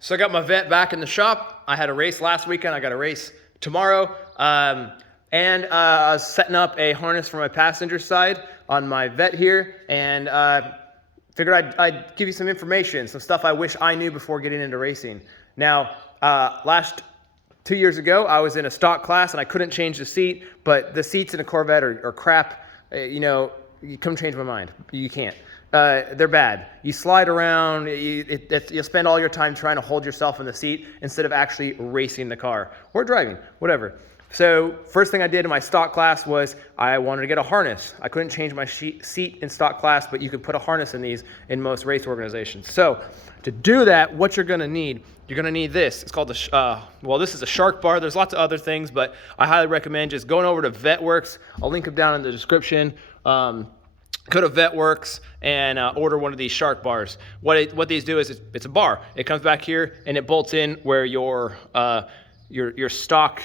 So I got my Vette back in the shop. I had a race last weekend. I got a race tomorrow. And I was setting up a harness for my passenger side on my Vette here, and figured I'd give you some information, some stuff I wish I knew before getting into racing. Now, last 2 years ago, I was in a stock class and I couldn't change the seat, but the seats in a Corvette are crap. You know, you come change my mind. You can't. They're bad. You slide around, you'll spend all your time trying to hold yourself in the seat instead of actually racing the car or driving, whatever. So first thing I did in my stock class was I wanted to get a harness. I couldn't change my seat in stock class, but you could put a harness in these in most race organizations. So to do that, what you're going to need, you're going to need this. It's called the, well, this is a Sharkbar. There's lots of other things, but I highly recommend just going over to VetteWorks. I'll link them down in the description. Go to VetteWorks and order one of these Sharkbars. What these do is it's a bar. It comes back here and it bolts in where your stock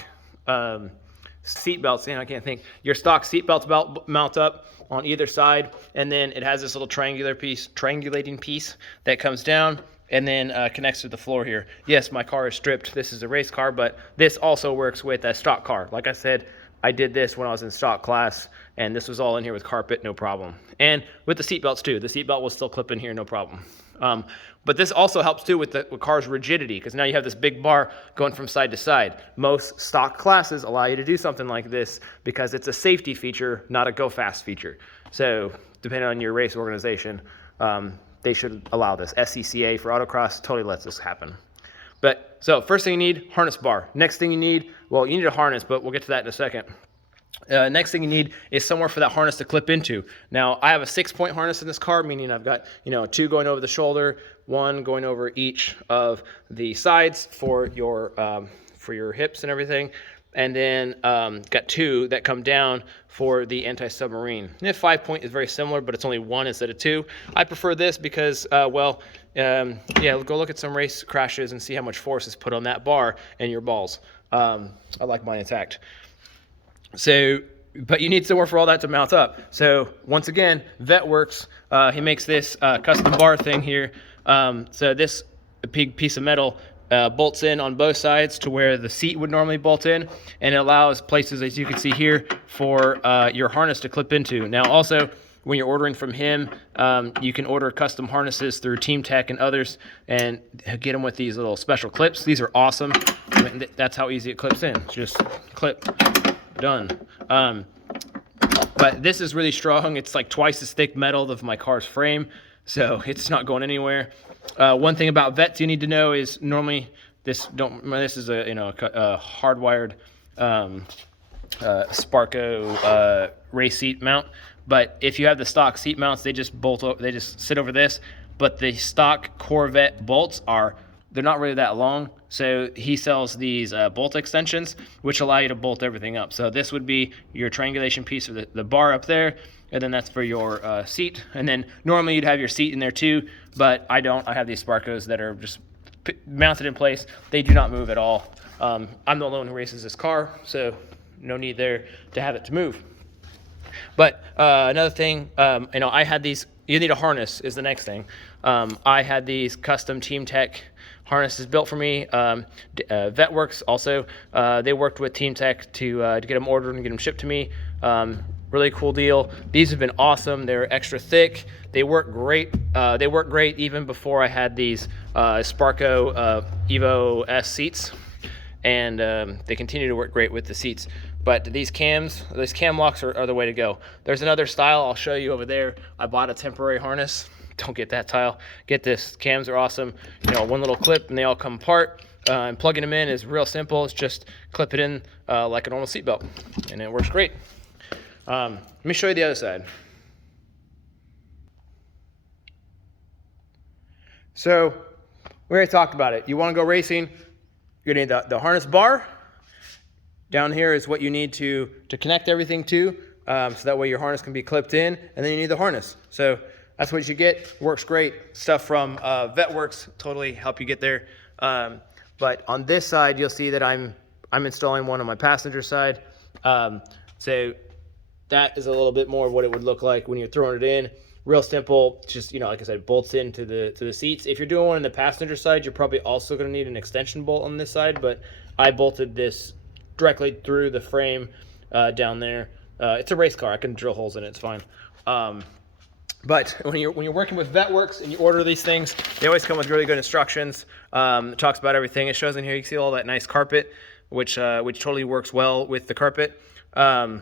seat belts, I can't think. Your stock seat belts mount up on either side, and then it has this little triangulating piece that comes down and then connects to the floor here. Yes, my car is stripped. This is a race car, but this also works with a stock car. Like I said, I did this when I was in stock class, and this was all in here with carpet, no problem. And with the seat belts too. The seat belt will still clip in here, no problem. But this also helps too with the car's rigidity, because now you have this big bar going from side to side. Most stock classes allow you to do something like this because it's a safety feature, not a go fast feature. So depending on your race organization, they should allow this. SCCA for Autocross totally lets this happen. But so first thing you need, harness bar. Next thing you need, well, you need a harness, but we'll get to that in a second. Next thing you need is somewhere for that harness to clip into. Now, I have a 6-point harness in this car, meaning I've got, 2 going over the shoulder, 1 going over each of the sides for your hips and everything, and then got 2 that come down for the anti-submarine. And the 5-point is very similar, but it's only 1 instead of 2. I prefer this because, go look at some race crashes and see how much force is put on that bar and your balls. I like mine intact. So, but you need somewhere for all that to mount up. So once again, VetteWorks, he makes this custom bar thing here. So this big piece of metal bolts in on both sides to where the seat would normally bolt in, and it allows places, as you can see here, for your harness to clip into. Now also, when you're ordering from him, you can order custom harnesses through Teamtech and others and get them with these little special clips. These are awesome. I mean, that's how easy it clips in. Just clip. Done. But this is really strong. It's like twice as thick metal of my car's frame, so it's not going anywhere. One thing about Vettes you need to know is normally this is a hardwired Sparco race seat mount. But if you have the stock seat mounts, they just sit over this. But the stock Corvette bolts they're not really that long. So he sells these bolt extensions, which allow you to bolt everything up. So this would be your triangulation piece for the bar up there, and then that's for your seat. And then normally you'd have your seat in there too, but I don't. I have these Sparcos that are just mounted in place. They do not move at all. I'm the only one who races this car, so no need there to have it to move. But another thing, I had these. You need a harness is the next thing. I had these custom Teamtech harnesses built for me. VetteWorks also, they worked with Teamtech to get them ordered and get them shipped to me. Really cool deal. These have been awesome. They're extra thick. They work great. They work great even before I had these Sparco Evo S seats, and they continue to work great with the seats. But these cam locks are the way to go. There's another style I'll show you over there. I bought a temporary harness. Don't get that style. Get this. Cams are awesome. One little clip and they all come apart. And plugging them in is real simple. It's just clip it in like a normal seatbelt, and it works great. Let me show you the other side. So we already talked about it. You want to go racing, you're going to need the harness bar. Down here is what you need to connect everything to, so that way your harness can be clipped in, and then you need the harness. So that's what you get. Works great. Stuff from VetteWorks totally help you get there. But on this side, you'll see that I'm installing one on my passenger side. So that is a little bit more of what it would look like when you're throwing it in. real simple. Just, like I said, bolts into the seats. If you're doing one on the passenger side, you're probably also going to need an extension bolt on this side, but I bolted this directly through the frame down there. It's a race car. I can drill holes in it. It's fine. But when you're working with VetteWorks and you order these things, they always come with really good instructions. It talks about everything. It shows in here. You can see all that nice carpet, which totally works well with the carpet. Race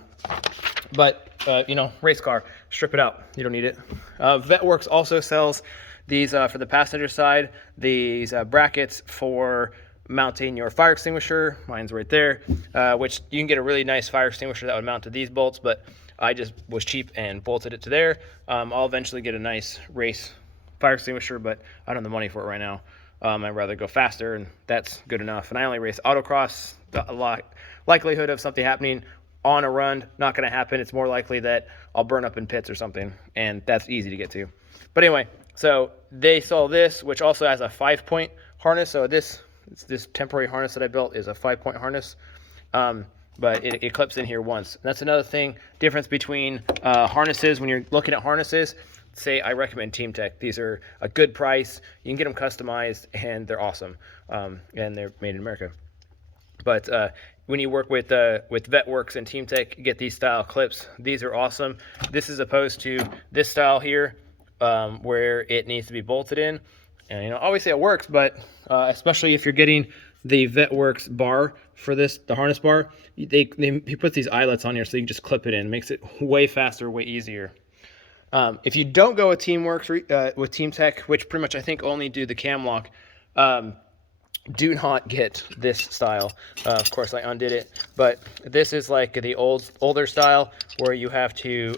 car, strip it out. You don't need it. VetteWorks also sells these for the passenger side. These brackets for mounting your fire extinguisher. Mine's right there, which you can get a really nice fire extinguisher that would mount to these bolts, but I just was cheap and bolted it to there. I'll eventually get a nice race fire extinguisher, but I don't have the money for it right now. I'd rather go faster, and that's good enough. And I only race autocross. The likelihood of something happening on a run, not going to happen. It's more likely that I'll burn up in pits or something, and that's easy to get to. But anyway, so they sell this, which also has a 5-point harness. So this temporary harness that I built is a 5-point harness. But it clips in here once. And that's another thing, difference between harnesses. When you're looking at harnesses, say I recommend Teamtech. These are a good price. You can get them customized, and they're awesome. And they're made in America. But when you work with VetteWorks and Teamtech, you get these style clips. These are awesome. This is opposed to this style here, where it needs to be bolted in. And obviously it works, but especially if you're getting the VetteWorks bar for this, the harness bar, he puts these eyelets on here so you can just clip it in. It makes it way faster, way easier. If you don't go with with Teamtech, which pretty much I think only do the cam lock, do not get this style. Of course, I undid it, but this is like the older style where you have to,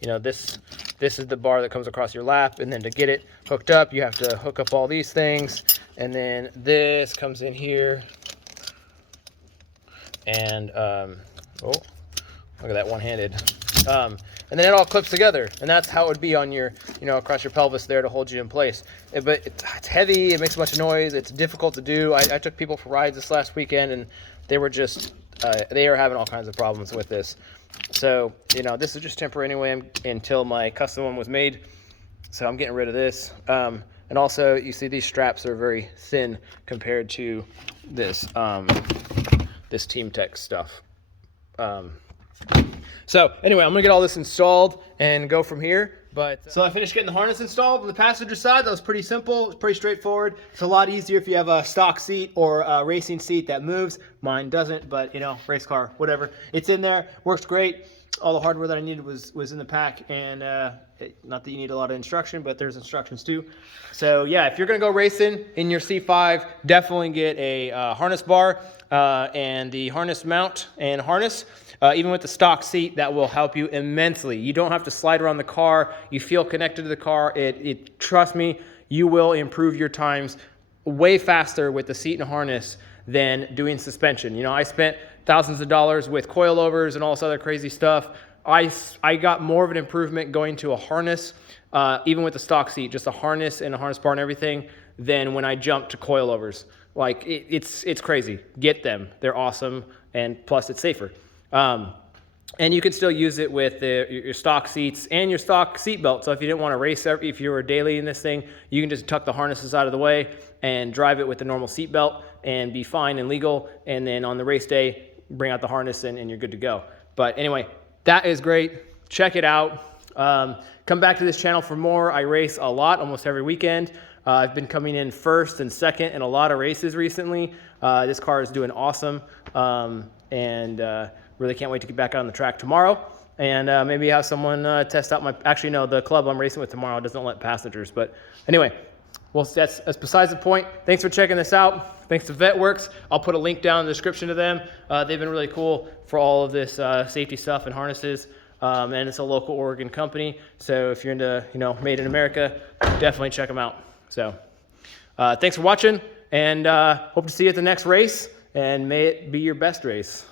this is the bar that comes across your lap, and then to get it hooked up, you have to hook up all these things, and then this comes in here, and look at that one-handed. And then it all clips together, and that's how it would be on your, across your pelvis there to hold you in place. But it's heavy, it makes a bunch of noise, it's difficult to do. I took people for rides this last weekend, and they were just, they are having all kinds of problems with this. So, this is just temporary anyway until my custom one was made. So I'm getting rid of this. And also, you see these straps are very thin compared to this, this Teamtech stuff. So anyway, I'm gonna get all this installed and go from here. So I finished getting the harness installed on the passenger side. That was pretty simple. It's pretty straightforward. It's a lot easier if you have a stock seat or a racing seat that moves. Mine doesn't, but race car, whatever. It's in there, works great. All the hardware that I needed was in the pack, and not that you need a lot of instruction, but there's instructions too. So yeah, if you're gonna go racing in your C5, definitely get a harness bar and the harness mount and harness. Even with the stock seat, that will help you immensely. You don't have to slide around the car. You feel connected to the car. Trust me, you will improve your times way faster with the seat and harness than doing suspension. I spent thousands of dollars with coilovers and all this other crazy stuff. I got more of an improvement going to a harness, even with the stock seat, just a harness and a harness bar and everything, than when I jumped to coilovers. Like, it's crazy. Get them. They're awesome, and plus it's safer. And you can still use it with your stock seats and your stock seat belt. So if you didn't want to race, if you were daily in this thing, you can just tuck the harnesses out of the way and drive it with the normal seat belt and be fine and legal. And then on the race day, bring out the harness and you're good to go. But anyway, that is great. Check it out. Come back to this channel for more. I race a lot, almost every weekend. I've been coming in first and second in a lot of races recently. This car is doing awesome. Really can't wait to get back on the track tomorrow and maybe have someone test out actually no, the club I'm racing with tomorrow doesn't let passengers, but anyway, well, that's besides the point. Thanks for checking this out. Thanks to VetteWorks. I'll put a link down in the description to them. They've been really cool for all of this safety stuff and harnesses, and it's a local Oregon company, so if you're into made in America, definitely check them out. So thanks for watching, and hope to see you at the next race, and may it be your best race.